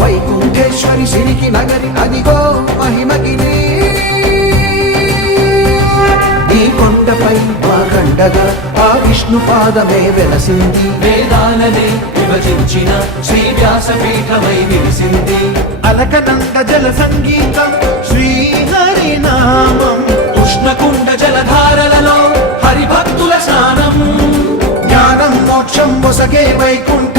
వైకుంఠేశ్వరి సిరికి నగరి అదిగో మహిమగిరి ఈ కొండపై మా కండగా ఆ విష్ణు పాదమే వెలసింది వేదాలనే విభజించిన శ్రీ వ్యాసపీఠమై విరిసింది అలకనంద జల సంగీతం శ్రీహరి నామం ఉష్ణకుండ జలధారలలో హరిభక్తుల స్నానం జ్ఞానం మోక్షం మొసగే వైకుంఠ